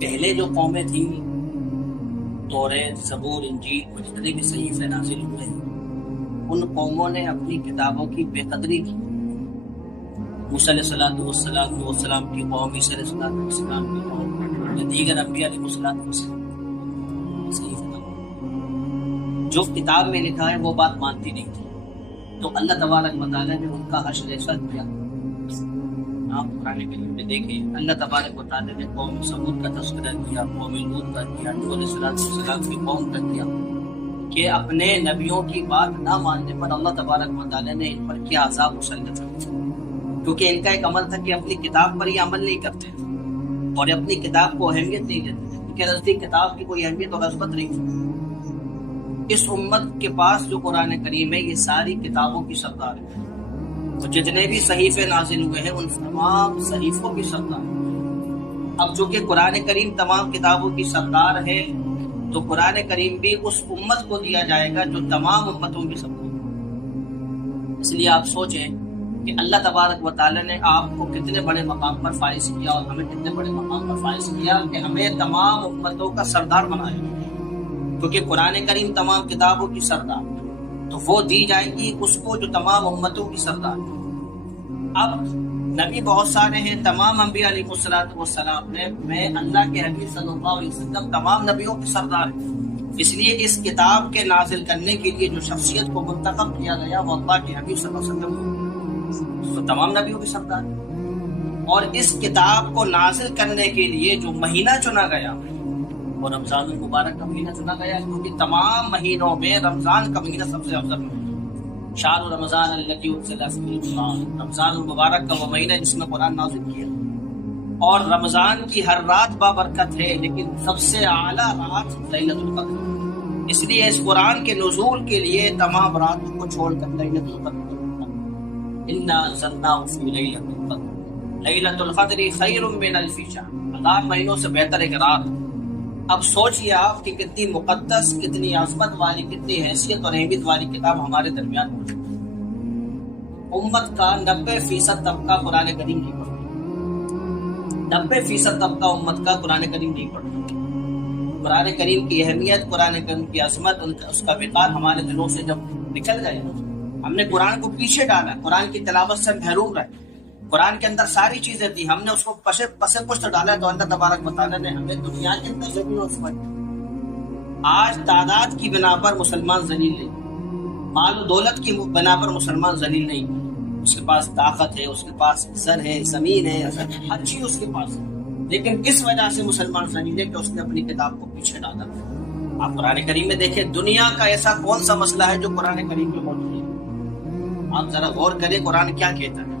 پہلے جو قومیں تھیں توریت، زبور، انجیل اور جتنے بھی صحیفے نازل ہوئے ان قوموں نے اپنی کتابوں کی بے قدری کی۔ موسیٰ علیہ السلام کی قوم، عیسیٰ علیہ السلام کی قوم، دیگر انبیاء علیہ السلام جو کتاب میں لکھا ہے وہ بات مانتی نہیں تھی، تو اللہ تبارک و تعالیٰ نے ان کا حشر ایسا کیا۔ آپ قرآن کریم میں دیکھیں، اللہ تبارک و تعالیٰ نے قوم سمود کا تذکرہ کیا، قوم لوط کا کیا، نوح علیہ السلام کی قوم کا کیا کہ اپنے نبیوں کی بات نہ ماننے پر اللہ تبارک و تعالیٰ نے ان پر کیا عذاب مسلط کیا، کیونکہ ان کا ایک عمل تھا کہ اپنی کتاب پر یہ عمل نہیں کرتے اور اپنی کتاب کو اہمیت نہیں دیتے، کہ نزدیک کتاب کی کوئی اہمیت اور عظمت نہیں تھی۔ اس امت کے پاس جو قرآن کریم ہے یہ ساری کتابوں کی سردار ہے، اور جتنے بھی صحیفے نازل ہوئے ہیں ان تمام صحیفوں کی سردار ہے۔ اب جو کہ قرآن کریم تمام کتابوں کی سردار ہے تو قرآن کریم بھی اس امت کو دیا جائے گا جو تمام امتوں کی سردار ہے۔ اس لیے آپ سوچیں کہ اللہ تبارک و تعالیٰ نے آپ کو کتنے بڑے مقام پر فائز کیا اور ہمیں کتنے بڑے مقام پر فائز کیا کہ ہمیں تمام امتوں کا سردار بنایا، کیونکہ قرآن کریم تمام کتابوں کی سردار تو وہ دی جائے گی اس کو جو تمام امتوں کی سردار۔ اب نبی بہت سارے ہیں، تمام انبیاء علیہ السلام میں اللہ کے حبیب صلی اللہ علیہ وسلم تمام نبیوں کی سردار ہے۔ اس لیے اس کتاب کے نازل کرنے کے لیے جو شخصیت کو منتخب کیا گیا وہ اللہ کے حبیب صلی اللہ علیہ وسلم تو تمام نبیوں کی سردار، اور اس کتاب کو نازل کرنے کے لیے جو مہینہ چنا گیا وہ رمضان المبارک کا مہینہ چنا گیا، کیونکہ تمام مہینوں میں رمضان کا مہینہ سب سے افضل ہے۔ شہر رمضان الذی انزل فیہ القرآن، رمضان المبارک کا وہ مہینہ جس میں قرآن نازل کیا، اور رمضان کی ہر رات بابرکت ہے لیکن سب سے اعلیٰ رات لیلۃ القدر، اس لیے اس قرآن کے نزول کے لیے تمام راتوں کو چھوڑ کر لیلۃ القدر، انا انزلناہ فی لیلۃ القدر، لیلۃ القدر خیر من الف شہر، 1000 مہینوں سے بہتر ایک رات۔ اب سوچئے آپ کہ کتنی مقدس، کتنی عظمت والی، کتنی حیثیت اور اہمیت والی کتاب ہمارے درمیان موجود ہے۔ امت کا 90% طبقہ قرآن کریم نہیں پڑھتا، 90% طبقہ امت کا قرآن کریم نہیں پڑھتا۔ قرآن کریم کی اہمیت، قرآن کریم کی عظمت، اس کا وقار ہمارے دلوں سے جب نکل جائے، ہم نے قرآن کو پیچھے ڈالا، قرآن کی تلاوت سے محروم رہے، قرآن کے اندر ساری چیزیں تھی، ہم نے اس کو پس پشت ڈالا، تو اللہ تبارک و تعالیٰ نے ہمیں دنیا کے اندر زمین و آسمان، آج تعداد کی بنا پر مسلمان ذلیل نہیں، مال و دولت کی بنا پر مسلمان ذلیل نہیں، اس کے پاس طاقت ہے، اس کے پاس زر ہے، زمین ہے، ہر چیز اس کے پاس ہے، لیکن کس وجہ سے مسلمان ذلیل ہے کہ اس نے اپنی کتاب کو پیچھے ڈالا۔ آپ قرآن کریم میں دیکھیں دنیا کا ایسا کون سا مسئلہ ہے جو قرآن کریم میں موجود ہے؟ آپ ذرا غور کریں قرآن کیا کہتا ہے۔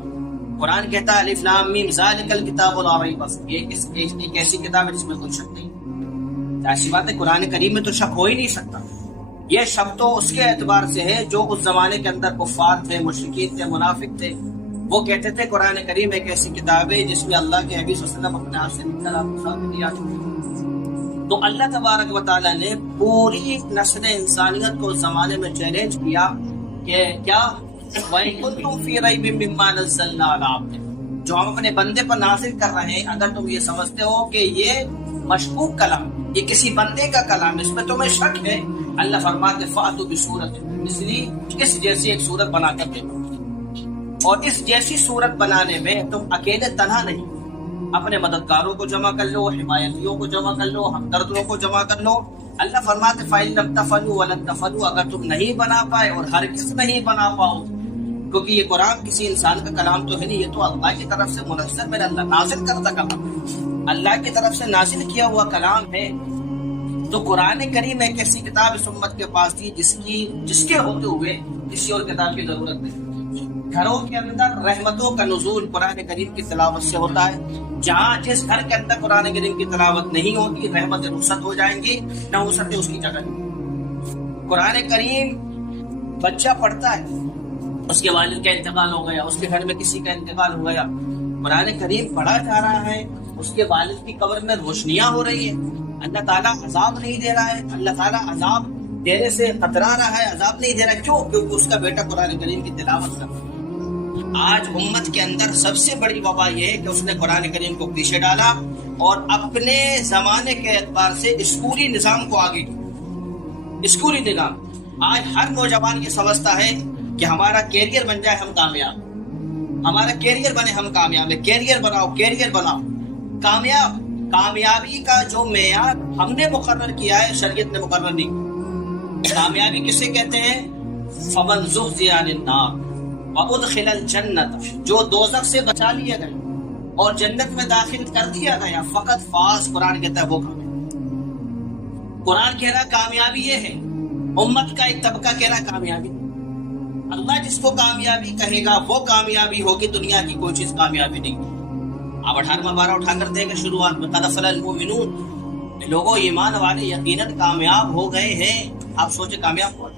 قرآن کہتا ہے الف لام میم ذالک الکتاب لا ریب فیہ، ایک ایسی کتاب ہے جس میں کوئی شک نہیں۔ ایسی بات ہے قرآن کریم میں تو شک ہو ہی نہیں سکتا، یہ شک تو اس کے اعتبار سے ہے جو اس زمانے کے اندر کفار تھے، مشرکین تھے، منافق تھے، وہ کہتے تھے قرآن کریم ایک ایسی کتاب ہے جس میں اللہ کے حبیب صلی اللہ علیہ وسلم اپنے ہاتھ سے لکھ کر آپ کو ساتھ دیا۔ تو اللہ تبارک و تعالیٰ نے پوری نسل انسانیت کو اس زمانے میں چیلنج کیا کہ کیا وَإِن كُنتُمْ فِي رَيْبٍ مِّمَّا نَزَّلْنَا عَلَىٰ عَبْدِنَا، جو ہم اپنے بندے پر نازل کر رہے ہیں، اگر تم یہ سمجھتے ہو کہ یہ مشکوک کلام، یہ کسی بندے کا کلام، اس میں تمہیں شک ہے، اللہ فرماتے فَأْتُوا بِسُورَةٍ مِثْلِهِ، اس جیسی ایک صورت بنا کر دے، اور اس جیسی صورت بنانے میں تم اکیلے تنہا نہیں، اپنے مددگاروں کو جمع کر لو، حمایتیوں کو جمع کر لو، ہمدردوں کو جمع کر لو۔ اللہ فرماتے فَإِن لَّمْ تَفْعَلُوا وَلَن تَفْعَلُوا، اگر تم نہیں بنا پائے اور ہرگز نہیں بنا پاؤ، کیونکہ یہ قرآن کسی انسان کا کلام تو ہے نہیں، یہ تو اللہ کی طرف سے منزل، میرا اللہ نازل کرتا کلام ہے، اللہ کی طرف سے نازل کیا ہوا کلام ہے۔ تو قرآن کریم ایک ایسی کتاب اس امت کے پاس تھی جس کے ہوتے ہوئے کسی اور کتاب کی ضرورت نہیں۔ گھروں کے اندر رحمتوں کا نزول قرآن کریم کی تلاوت سے ہوتا ہے، جہاں جس گھر کے اندر قرآن کریم کی تلاوت نہیں ہوگی رحمتیں رخصت ہو جائیں گی، نہ ہو سکتے اس کی جگہ نہیں۔ قرآن کریم بچہ پڑھتا ہے، اس کے والد کا انتقال ہو گیا، اس کے گھر میں کسی کا انتقال ہو گیا، قرآن کریم پڑھا جا رہا ہے، اس کے والد کی قبر میں روشنیاں ہو رہی ہیں، اللہ تعالیٰ عذاب نہیں دے رہا ہے، اللہ تعالیٰ عذاب دینے سے کترا رہا ہے، عذاب نہیں دے رہا ہے، کیوں؟ کیونکہ اس کا بیٹا قرآن کریم کی تلاوت کر رہا ہے۔ آج امت کے اندر سب سے بڑی وبا یہ ہے کہ اس نے قرآن کریم کو پیچھے ڈالا، اور اپنے زمانے کے اعتبار سے اسکولی نظام کو آگے کی. اسکولی نظام آج ہر نوجوان یہ سمجھتا ہے کہ ہمارا کیریئر بن جائے ہم کامیاب, ہمارا کیریئر بنے ہم کامیاب ہے. کیریئر بناؤ, کیریئر بناؤ. کامیابی کا جو معیار ہم نے مقرر کیا ہے شریعت نے مقرر نہیں. کامیابی کسے کہتے ہیں؟ فمن زحزح عن النار وادخل الجنۃ, جو دوزخ سے بچا لیا گیا اور جنت میں داخل کر دیا گیا, فقط فاز, قرآن کہتا ہے وہ کامیاب. قرآن کہہ رہا کامیابی یہ ہے. امت کا ایک طبقہ کہہ رہا کامیابی. اللہ جس کو کامیابی کہے گا وہ کامیابی ہوگی, دنیا کی کوئی چیز کامیابی نہیں. آپ 18واں پارہ اٹھا کر دیں گے شروعات میں, قد افلح المؤمنون, لوگوں ایمان والے یقیناً کامیاب ہو گئے ہیں. آپ سوچیں کامیاب ہو.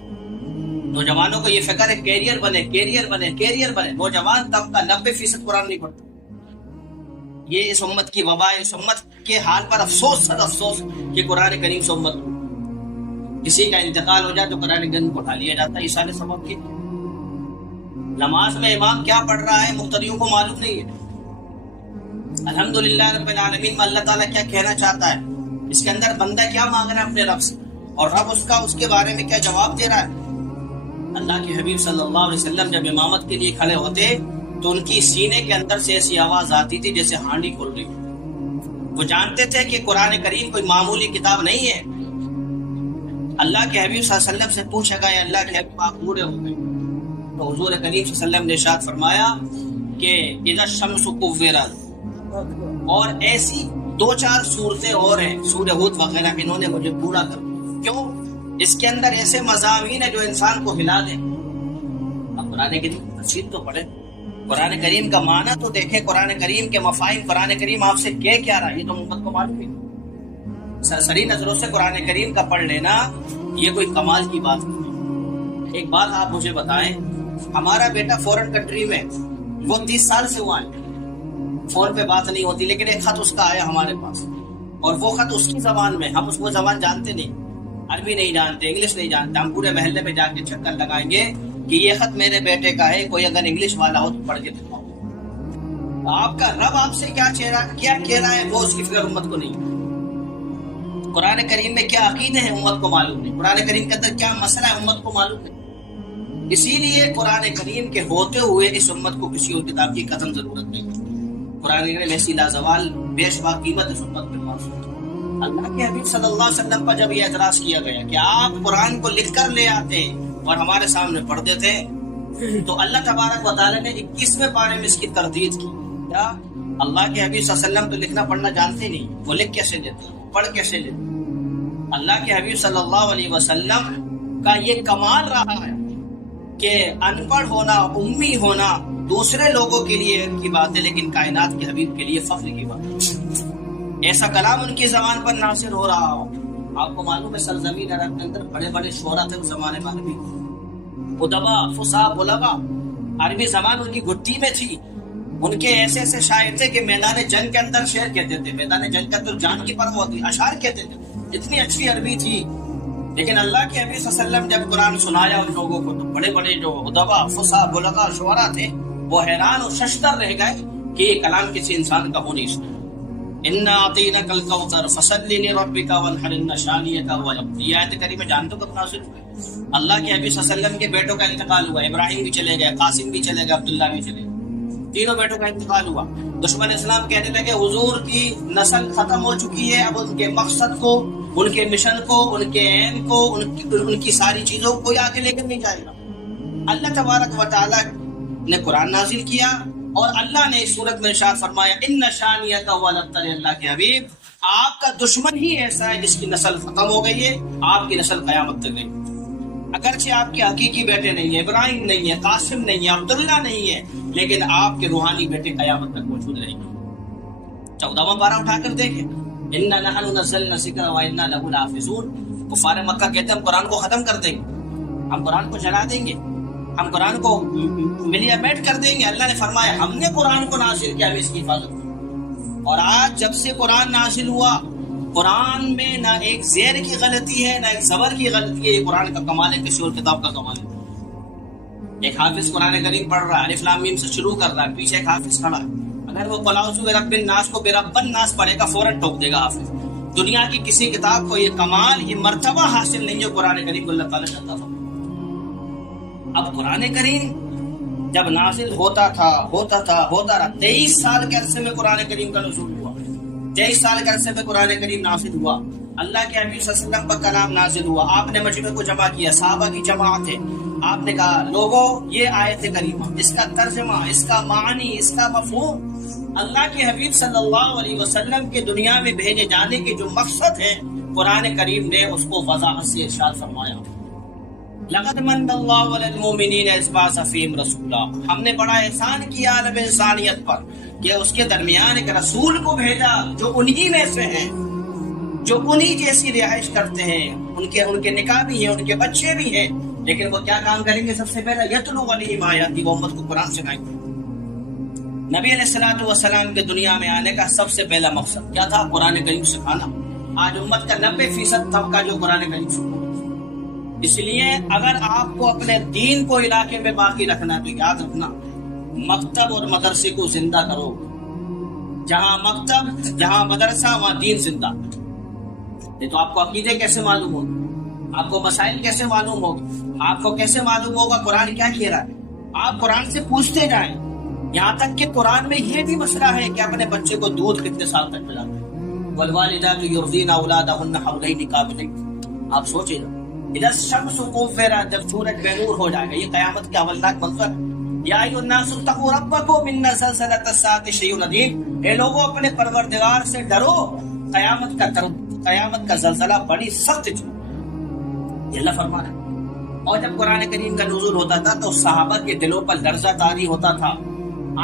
نوجوانوں کو یہ فکر ہے کیریئر بنے, کیریئر بنے, کیریئر بنے. نوجوان طبقہ 90% قرآن نہیں پڑھتا. یہ اس امت کی وبا ہے. اس امت کے حال پر افسوس, صد افسوس کہ قرآن کریم سے امت کسی کا انتقال ہو جائے تو قرآن کریم کو اٹھا لیا جاتا ہے. یہ سارے سبب کے. نماز میں امام کیا پڑھ رہا ہے مقتدیوں کو معلوم نہیں ہے. الحمدللہ رب العالمین میں اللہ تعالیٰ کیا کہنا چاہتا ہے, اس کے اندر بندہ کیا مانگ رہا ہے اپنے رب سے, اور رب اس کے بارے میں کیا جواب دے رہا ہے. اللہ کے حبیب صلی اللہ علیہ وسلم جب امامت کے لیے کھڑے ہوتے تو ان کی سینے کے اندر سے ایسی آواز آتی تھی جیسے ہانڈی کھول رہی. وہ جانتے تھے کہ قرآن کریم کوئی معمولی کتاب نہیں ہے. اللہ کے حبیب صلی اللہ علیہ وسلم سے پوچھا گیا, اللہ کے حبیب آپ بوڑھے ہو گئے, تو حضور کریم صلی اللہ علیہ وسلم نے ارشاد فرمایا کہ اذا الشمس کورت, اور ایسی 2-4 صورتیں اور ہیں, سورہ ہود وغیرہ, انہوں نے مجھے پورا کر دیا. کیوں؟ اس کے اندر ایسے مضامین ہیں جو انسان کو ہلا دیں. اب قرآن کریم کی تفسیر تو پڑھیں, قرآن کریم کا معنی تو دیکھیں, قرآن کریم کے مفاہیم, قرآن کریم آپ سے کیا رہا ہے, یہ تو امت کو معلوم ہے. سرسری نظروں سے قرآن کریم کا پڑھ لینا یہ کوئی کمال کی بات نہیں. ایک بات آپ مجھے بتائیں, ہمارا بیٹا فورن کنٹری میں, وہ 30 سال سے ہوا ہے, فون پہ بات نہیں ہوتی, لیکن ایک خط اس کا آیا ہمارے پاس, اور وہ خط اس کی زبان میں. ہم اس کو زبان جانتے نہیں, عربی نہیں جانتے, انگلش نہیں جانتے. ہم پورے محلے میں جا کے چکر لگائیں گے کہ یہ خط میرے بیٹے کا ہے, کوئی اگر انگلش والا ہو تو پڑھ کے دکھاؤ. آپ کا رب آپ سے کیا کہہ رہا ہے وہ اس کی فکر امت کو نہیں. قرآن کریم میں کیا عقیدے ہیں امت کو معلوم نہیں. قرآن کریم کے اندر کیا مسئلہ ہے امت کو معلوم نہیں. اسی لیے قرآن کریم کے ہوتے ہوئے اس امت کو کسی اور کتاب کی قدم ضرورت نہیں. قرآن کریم ایسی لازوال بیش با قیمت اس امت کے پاس. اللہ کے حبیب صلی اللہ علیہ وسلم پر جب یہ اعتراض کیا گیا کہ آپ قرآن کو لکھ کر لے آتے اور ہمارے سامنے پڑھ دیتے, تو اللہ تبارک و تعالیٰ نے 21ویں پارے میں اس کی تردید کی. کیا اللہ کے حبیب صلی اللہ علیہ وسلم تو لکھنا پڑھنا جانتے نہیں, وہ لکھ کیسے لیتے, پڑھ کیسے لیتے؟ اللہ کے حبیب صلی اللہ علیہ وسلم کا یہ کمال رہا ہے کہ ان پڑھ ہونا, امی ہونا دوسرے لوگوں کے لیے ان کی بات ہے, لیکن کائنات کے حبیب کے لیے فخر کی بات ہے. ایسا کلام ان کی زبان پر ناصر ہو رہا ہو. آپ کو معلوم ہے سرزمین عرب کے اندر بڑے بڑے شعراء تھے اس زمانے میں, عربی ادبا فصاح بلغا, عربی زبان ان کی گھٹی میں تھی. ان کے ایسے ایسے شاعر تھے کہ میدان جنگ کے اندر شعر کہتے تھے, میدان جنگ کے اندر جان کی پرواہ ہوتی, اشعار کہتے تھے. اتنی اچھی عربی تھی. لیکن اللہ کے حبیب صلی اللہ علیہ وسلم جب قرآن سنایا ان لوگوں کو, تو بڑے بڑے جو ادبا فصاح بلغا شعراء تھے وہ حیران اور ششدر رہ گئے کہ یہ کلام کسی انسان کا ہو نہیں سکتا. اِنَّا أَعْطَيْنَاكَ الْكَوْثَرَ فَصَلِّ لِرَبِّكَ وَانْحَرْ إِنَّ شَانِئَكَ هُوَ الْأَبْتَرُ. یہ آیت کریمہ جانتے ہو کب نازل ہوئی؟ اللہ کے حبیب صلی اللہ علیہ وسلم کے بیٹوں کا انتقال ہوا. ابراہیم بھی چلے گئے, قاسم بھی چلے گئے, عبداللہ بھی چلے گئے, تینوں بیٹوں کا انتقال ہوا. دشمن اسلام کہنے لگے حضور کی نسل ختم ہو چکی ہے, اب ان کے مقصد کو, ان کے مشن کو, ان کے عین کو, ان کی ساری چیزوں کو کوئی آگے لے کر نہیں جائے گا. اللہ تبارک و تعالیٰ نے قرآن نازل کیا اور اللہ نے اس صورت میں ارشاد فرمایا ان شانیۃ هو الابتر. اللہ کے حبیب آپ کا دشمن ہی ایسا ہے جس کی نسل ختم ہو گئی ہے, آپ کی نسل قیامت تک گئی. اگرچہ آپ کے حقیقی بیٹے نہیں ہیں, ابراہیم نہیں ہے, قاسم نہیں ہے, عبداللہ نہیں ہے, لیکن آپ کے روحانی بیٹے قیامت تک موجود رہیں گے. 14واں پارہ اٹھا کر دیکھیں, انا نحن نزلنا الذکر وانا له لحافظون. کفار مکہ کہتے ہیں ہم قرآن کو ختم کر دیں گے, ہم قرآن کو جلا دیں گے, ہم قرآن کو ملیا میٹ کر دیں گے. اللہ نے فرمایا ہم نے قرآن کو نازل کیا, ہم اس کی حفاظت کی. اور آج جب سے قرآن نازل ہوا, قرآن میں نہ ایک زیر کی غلطی ہے نہ ایک زبر کی غلطی ہے. یہ قرآن کا کمال ہے, کسی اور کتاب کا کمال ہے. ایک حافظ قرآن کریم پڑھ رہا ہے, الف لام میم سے شروع کر رہا ہے, پیچھے ایک حافظ کھڑا ہے. اگر وہ قل اعوذ برب الناس کو برب الناس پڑھے گا فوراً ٹوک دے گا حافظ. دنیا کی کسی کتاب کو یہ کمال، یہ مرتبہ حاصل نہیں جو قرآن کریم کو اللہ تعالیٰ نے عطا فرمایا. اب قرآن کریم جب نازل ہوتا رہا 23 سال کے عرصے میں قرآن کریم کا نزول ہوا. 23 سال کے عرصے میں قرآن کریم نازل ہوا. اللہ کے حبیب صلی اللہ علیہ وسلم پر کلام نازل ہوا. آپ نے مجمع کو جمع کیا، صحابہ کی جماعت ہے. آپ نے کہا لوگوں یہ آیت کریمہ، اس کا ترجمہ، اس کا معنی، اس کا مفہوم، اللہ کے حبیب صلی اللہ علیہ وسلم کے دنیا میں بھیجے جانے کے جو مقصد ہے قرآن کریم نے اس کو وضاحت سے ارشاد فرمایا. لقد من اللہ علی المؤمنین اذ بعث فیہم رسولا. ہم نے بڑا احسان کیا عالم انسانیت پر کہ اس کے درمیان ایک رسول کو بھیجا جو انہی میں سے ہیں، جو انہی جیسی رہائش کرتے ہیں، ان کے نکاح بھی ہیں، ان کے بچے بھی ہیں. لیکن وہ کیا کام کریں گے؟ سب سے پہلے یتلو علیہم آیاتی، وہ امت کو قرآن سنائیں گے. نبی علیہ الصلوۃ والسلام کے دنیا میں آنے کا سب سے پہلا مقصد کیا تھا؟ قرآن کریم سکھانا. آج امت کا 90% طبقہ جو قرآن کریم سکھانا. اس لیے اگر آپ کو اپنے دین کو علاقے میں باقی رکھنا ہے تو یاد رکھنا مکتب اور مدرسے کو زندہ کرو. جہاں مکتب، جہاں مدرسہ، وہاں دین زندہ. نہیں تو آپ کو عقیدے کیسے معلوم ہوگی؟ آپ کو مسائل کیسے معلوم ہوگی؟ آپ کو کیسے معلوم ہوگا قرآن کیا کہہ رہا ہے؟ آپ قرآن سے پوچھتے جائیں. یہاں تک کہ قرآن میں یہ بھی مسئلہ ہے کہ اپنے بچے کو دودھ کتنے سال تک پلانا ہے. والوالدات یرضین اولادہن حولین کاملین. آپ سوچیں اذا الشمس کورت، جب سورج بے نور ہو جائے گا. یہ قیامت کا اولناک منظر ہے. یا ایھا الناس اتقوا ربکم ان زلزلۃ الساعۃ شیء عظیم. اے لوگوں اپنے پروردگار سے ڈرو، قیامت کا زلزلہ بڑی سخت چیز. یہ اللہ فرما رہا ہے. اور جب قرآن کریم کا نزول ہوتا تھا تو صحابہ کے دلوں پر لرزہ طاری ہوتا تھا.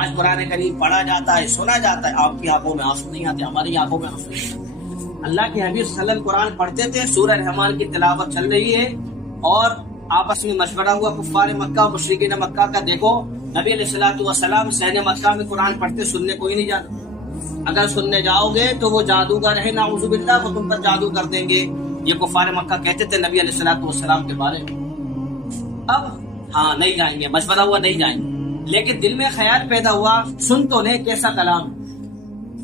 آج قرآن کریم پڑھا جاتا ہے، سنا جاتا ہے، آپ کی آنکھوں میں آنسو نہیں آتے، ہماری آنکھوں میں آنسو نہیں آتے. اللہ کے حبیب صلی اللہ علیہ وسلم قرآن پڑھتے تھے، سورہ رحمان کی تلاوت چل رہی ہے اور آپس میں مشورہ ہوا کفار مکہ اور مشرکین مکہ کا. دیکھو نبی علیہ الصلوۃ والسلام صحن مکہ میں قرآن پڑھتے، سننے کوئی نہیں جاتا. اگر سننے جاؤ گے تو وہ جادوگر ہے، نعوذ باللہ، وہ تم پر جادو کر دیں گے. یہ کفار مکہ کہتے تھے نبی علیہ الصلوۃ والسلام کے بارے میں. اب ہاں نہیں جائیں گے، مشورہ ہوا نہیں جائیں گے. لیکن دل میں خیال پیدا ہوا سن تو لے کیسا کلام،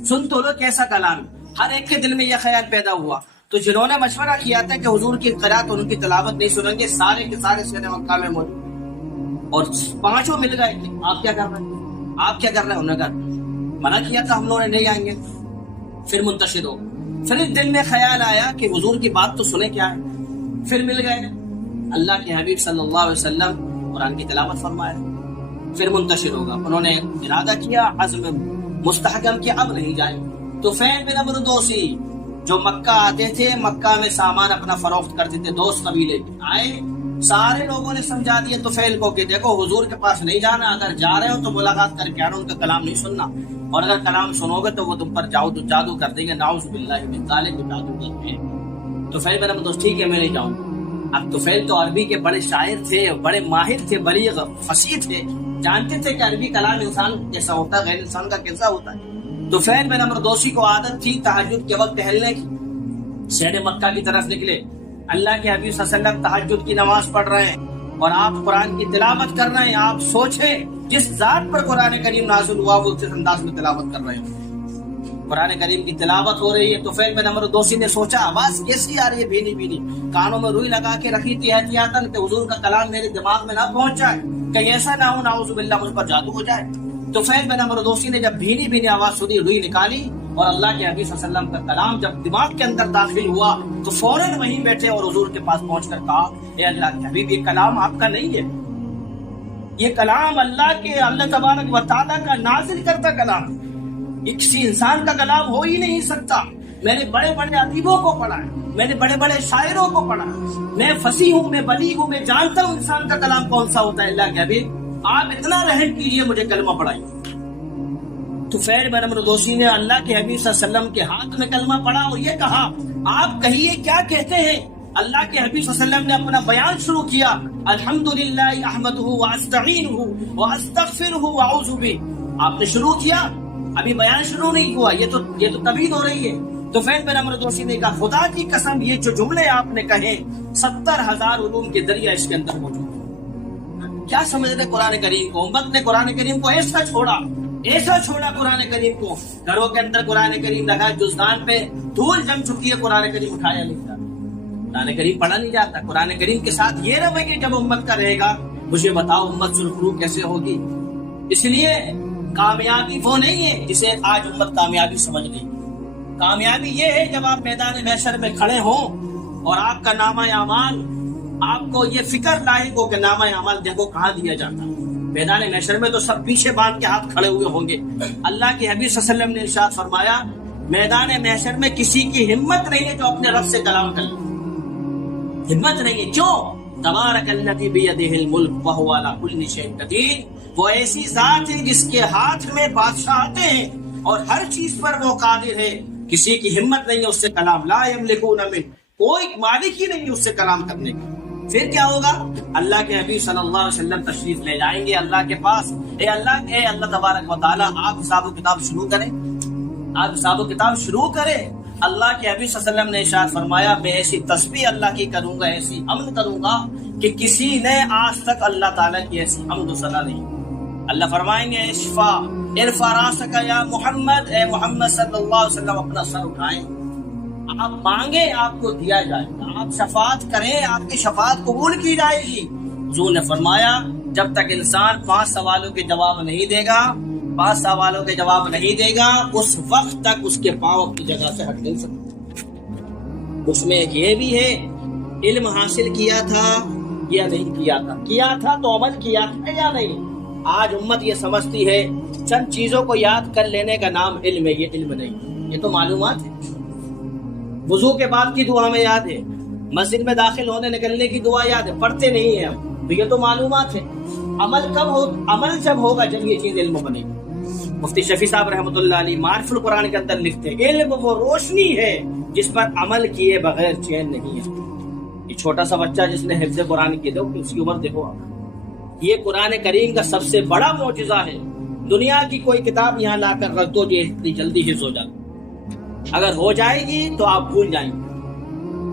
سن تو لو کیسا کلام. ہر ایک کے دل میں یہ خیال پیدا ہوا. تو جنہوں نے مشورہ کیا تھا کہ حضور کی قرات اور ان کی تلاوت نہیں سنیں گے، سارے کے سارے شہر مکہ میں موجود اور پانچوں مل گئے. آپ کیا کر رہے ہیں؟ آپ کیا کر رہے ہیں؟ انہوں نے منع کیا تھا، ہم لوگوں نے نہیں آئیں گے. پھر منتشر ہو، پھر دل میں خیال آیا کہ حضور کی بات تو سنے کیا ہے. پھر مل گئے. اللہ کے حبیب صلی اللہ علیہ وسلم قرآن کی تلاوت فرمایا. پھر منتشر ہوگا. انہوں نے ارادہ کیا، عزم مستحکم کیا، اب نہیں جائیں. تو طفیل بن عمرو دوسی جو مکہ آتے تھے، مکہ میں سامان اپنا فروخت کرتے تھے، دوست قبیلے آئے. سارے لوگوں نے سمجھا دیا طفیل کو کہ دیکھو حضور کے پاس نہیں جانا، اگر جا رہے ہو تو ملاقات کر کے آنا، ان کا کلام نہیں سننا، اور اگر کلام سنو گے تو وہ تم پر جادو کر دیں گے. نعوذ باللہ من ذالک، جادو کرتے ہیں. طفیل بن عمرو دوسی ٹھیک ہے میں نہیں جاؤں. اب طفیل تو عربی کے بڑے شاعر تھے، بڑے ماہر تھے، بلیغ فصیح تھے، جانتے تھے کہ عربی کلام انسان کیسا ہوتا ہے، غیر انسان کا کیسا ہوتا ہے. طفیل بن عمرو دوسی کو عادت تھی تہجد کے وقت ٹہلنے کی. شہر مکہ کی طرف نکلے. اللہ کے حبیب صلی اللہ علیہ وسلم تہجد کی نماز پڑھ رہے ہیں اور آپ قرآن کی تلاوت کر رہے ہیں. آپ سوچیں جس ذات پر قرآن کریم نازل ہوا وہ اس انداز میں تلاوت کر رہے ہیں. قرآن کریم کی تلاوت ہو رہی ہے. طفیل بن عمرو دوسی نے سوچا آواز کیسی آ رہی ہے، بھینی بھینی. کانوں میں روئی لگا کے رکھی تھی احتیاطاً کہ حضور کا کلام میرے دماغ میں نہ پہنچ جائے، کہیں ایسا نہ ہو نعوذ باللہ مجھ پر جادو ہو جائے. طفیل بن عمرو دوسی نے جب بھینی بھینی آواز سنی، روئی نکالی اور اللہ کے حبیب صلی اللہ علیہ وسلم کا کلام جب دماغ کے اندر داخل ہوا تو فوراً وہیں بیٹھے اور حضور کے پاس پہنچ کر کہا اے اللہ کے حبیب یہ کلام آپ کا نہیں ہے، یہ کلام اللہ تبارک و تعالیٰ کا نازل کرتا کلام، یہ کسی انسان کا کلام ہو ہی نہیں سکتا. میں نے بڑے بڑے ادیبوں کو پڑھا ہے، میں نے بڑے بڑے شاعروں کو پڑھا ہے، میں فصیح ہوں، میں بلیغ ہوں، میں جانتا ہوں انسان کا کلام کون سا ہوتا ہے. اللہ کے حبیب آپ اتنا رحم کیجئے، مجھے کلمہ پڑھائیے. طفیل بن عمرو دوسی نے اللہ کے حبیب صلی اللہ علیہ وسلم کے ہاتھ میں کلمہ پڑھا اور یہ کہا آپ کہیے کیا کہتے ہیں. اللہ کے حبیب صلی اللہ علیہ وسلم نے اپنا بیان شروع کیا. الحمدللہ احمدہ واستعینہ واستغفرہ واعوذ بہ. آپ نے شروع کیا، ابھی بیان شروع نہیں ہوا، یہ تو تبیین ہو رہی ہے. طفیل بن عمرو دوسی نے کہا خدا کی قسم یہ جو جملے آپ نے کہے 70,000 علوم کے ذریعہ اس کے اندر موجود. کیا سمجھ رہے قرآن کریم کو؟ امت نے قرآن کریم کو ایسا چھوڑا ایسا چھوڑا قرآن کریم کو، گھروں کے اندر قرآن کریم رکھا، جزدان پہ دھول جم چکی ہے، قرآن کریم اٹھایا نہیں جاتا، قرآن کریم پڑھا نہیں جاتا۔ قرآن کریم کے ساتھ یہ رویہ جب امت کا رہے گا، مجھے بتاؤ امت سرخرو کیسے ہوگی؟ اس لیے کامیابی وہ نہیں ہے جسے آج امت کامیابی سمجھ گئی۔ کامیابی یہ ہے جب آپ میدان محشر میں کھڑے ہوں اور آپ کا نامہ اعمال، آپ کو یہ فکر لاحق ہو کہ نامہ اعمال دیکھو کہاں دیا جاتا ہے۔ میدان محشر میں تو سب پیچھے باندھ کے ہاتھ کھڑے ہوئے ہوں گے۔ اللہ کے حبیب صلی اللہ علیہ وسلم نے ارشاد فرمایا، میدان محشر میں کسی کی ہمت نہیں ہے جو اپنے رب سے کلام کر لے، ہمت نہیں ہے۔ کیوں؟ تبارک الذی بیدہ الملک وہو علی کل شیء قدیر، وہ ایسی ذات ہے جس کے ہاتھ میں بادشاہتیں ہیں اور ہر چیز پر وہ قادر ہے۔ کسی کی ہمت نہیں ہے اس سے کلام، لا یملکون من، کوئی مالک ہی نہیں ہے اس سے کلام کرنے کا۔ پھر کیا ہوگا؟ اللہ کے حبیب صلی اللہ علیہ وسلم تشریف لے جائیں گے اللہ کے پاس، اے اللہ تبارک و تعالیٰ آپ حساب و کتاب شروع کریں، آپ حساب و کتاب شروع کریں۔ اللہ کے حبیب صلی اللہ علیہ وسلم نے ارشاد فرمایا، میں ایسی تسبیح اللہ کی کروں گا، ایسی حمد کروں گا کہ کسی نے آج تک اللہ تعالیٰ کی ایسی حمد و ثنا نہیں۔ اللہ فرمائیں گے، ارفع راسک یا محمد، اے محمد صلی اللہ علیہ وسلم اپنا سر اٹھائیں، آپ مانگے آپ کو دیا جائے گا، آپ شفاعت کریں آپ کی شفاعت قبول کی جائے گی۔ حضور نے فرمایا، جب تک انسان 5 سوالوں کے جواب نہیں دے گا، 5 سوالوں کے جواب نہیں دے گا، اس وقت تک اس کے پاؤں اپنی جگہ سے ہٹ نہیں سکتے۔ اس میں ایک یہ بھی ہے، علم حاصل کیا تھا یا نہیں کیا تھا، کیا تھا تو عمل کیا تھا یا نہیں۔ آج امت یہ سمجھتی ہے چند چیزوں کو یاد کر لینے کا نام علم ہے، یہ علم نہیں، یہ تو معلومات ہے۔ وضو کے بعد کی دعا ہمیں یاد ہے، مسجد میں داخل ہونے نکلنے کی دعا یاد ہے، پڑھتے نہیں ہیں ہم، تو یہ تو معلومات ہے۔ عمل کب ہو؟ عمل جب ہوگا جب یہ چیز علم بنے گی۔ مفتی شفیع صاحب رحمۃ اللہ علیہ معارف القرآن کے اندر لکھتے ہیں، علم وہ روشنی ہے جس پر عمل کیے بغیر چین نہیں ہے۔ یہ چھوٹا سا بچہ جس نے حفظ قرآن کیے، دیکھو اس کی عمر دیکھو آپ، یہ قرآن کریم کا سب سے بڑا معجزہ ہے۔ دنیا کی کوئی کتاب یہاں لا کر رکھ دو جو اتنی جلدی حفظ ہو جاتی، اگر ہو جائے گی تو آپ بھول جائیں گے۔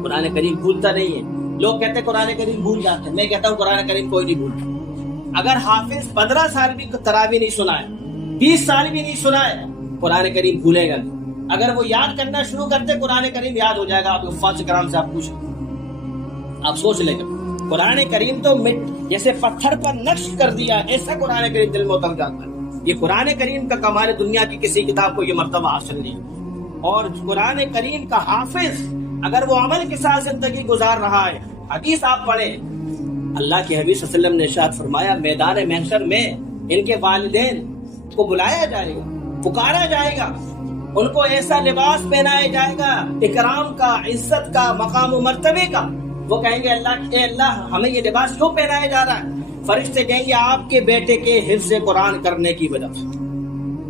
قرآن کریم بھولتا نہیں ہے۔ لوگ کہتے ہیں قرآن کریم بھول جاتے ہیں، میں کہتا ہوں قرآن کریم کوئی نہیں بھولتا۔ اگر حافظ 15 سال بھی تراویح نہیں سنائے، 20 سال بھی نہیں سنائے، قرآن کریم بھولے گا نہیں۔ اگر وہ یاد کرنا شروع کرتے قرآن کریم یاد ہو جائے گا۔ آپ حفاظ کرام سے آپ پوچھیں، آپ سوچ لیں گے قرآن کریم تو جیسے پتھر پر نقش کر دیا، ایسا قرآن کریم دل میں اتر جاتا ہے۔ یہ قرآن کریم کا کمال، دنیا کی کسی کتاب کو یہ مرتبہ حاصل نہیں۔ اور قرآن کریم کا حافظ اگر وہ عمل کے ساتھ زندگی گزار رہا ہے، حدیث آپ پڑھیں، اللہ کے حبیب صلی اللہ علیہ وسلم نے ارشاد فرمایا، میدان محشر میں ان کے والدین کو بلایا جائے گا، پکارا جائے گا، ان کو ایسا لباس پہنایا جائے گا اکرام کا، عزت کا، مقام و مرتبے کا۔ وہ کہیں گے، اے اللہ ہمیں یہ لباس کیوں پہنایا جا رہا ہے؟ فرشتے کہیں گے، آپ کے بیٹے کے حفظ قرآن کرنے کی وجہ سے۔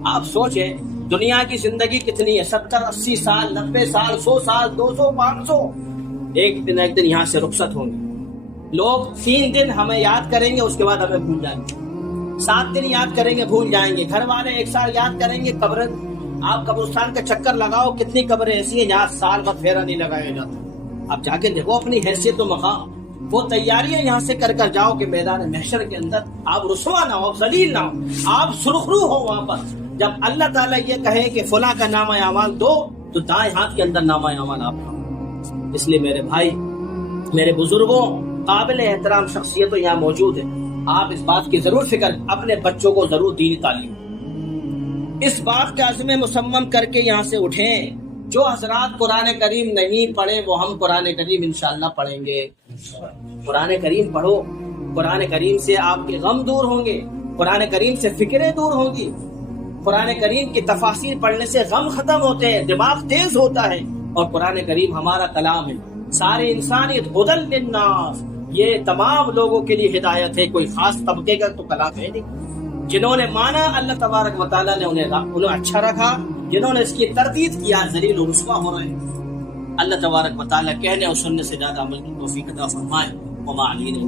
آپ سوچیں دنیا کی زندگی کتنی ہے، 70 80 سال، 90 سال، 100 سال، 200 500، ایک دن یہاں سے رخصت ہوں گے۔ لوگ 3 دن ہمیں یاد کریں گے، اس کے بعد ہمیں بھول جائیں گے، 7 دن یاد کریں گے، بھول جائیں گے۔ گھر والے 1 سال یاد کریں گے۔ آپ قبرستان کا چکر لگاؤ، کتنی قبریں ایسی ہیں جہاں سال بعد پھیرا نہیں لگایا جاتا۔ آپ جا کے دیکھو اپنی حیثیت و مقام، وہ تیاریاں یہاں سے کر جاؤ کہ میدان محشر کے اندر آپ رسوا نہ ہو، ذلیل نہ ہو، آپ سرخرو ہو وہاں پر۔ جب اللہ تعالیٰ یہ کہے کہ فلاں کا نامہ اعمال دو، تو دائیں ہاتھ کے اندر نامہ اعمال آپ لاؤ۔ اس لیے میرے بھائی، میرے بزرگوں، قابل احترام شخصیتوں یہاں موجود ہیں، آپ اس بات کی ضرور فکر، اپنے بچوں کو ضرور دینی تعلیم، اس بات کا عزم مصمم کر کے یہاں سے اٹھیں۔ جو حضرات قرآن کریم نہیں پڑھے وہ ہم قرآن کریم انشاءاللہ پڑھیں گے۔ قرآن کریم پڑھو، قرآن کریم سے آپ کے غم دور ہوں گے، قرآن کریم سے فکریں دور ہوں گی۔ قرآن کریم کی تفاسیر پڑھنے سے غم ختم ہوتے ہیں، دماغ تیز ہوتا ہے، اور قرآن کریم ہمارا کلام ہے۔ سارے انسانیت ہدی للناس، یہ تمام لوگوں کے لیے ہدایت ہے، کوئی خاص طبقے کا تو کلام ہے نہیں۔ جنہوں نے مانا اللہ تبارک و تعالیٰ نے انہیں اچھا رکھا، جنہوں نے اس کی تردید کیا ذلیل و رسوا ہو رہے ہیں۔ اللہ تبارک و تعالیٰ کہنے اور سننے سے زیادہ عمل کی توفیق عطا فرمائے۔ وما علینا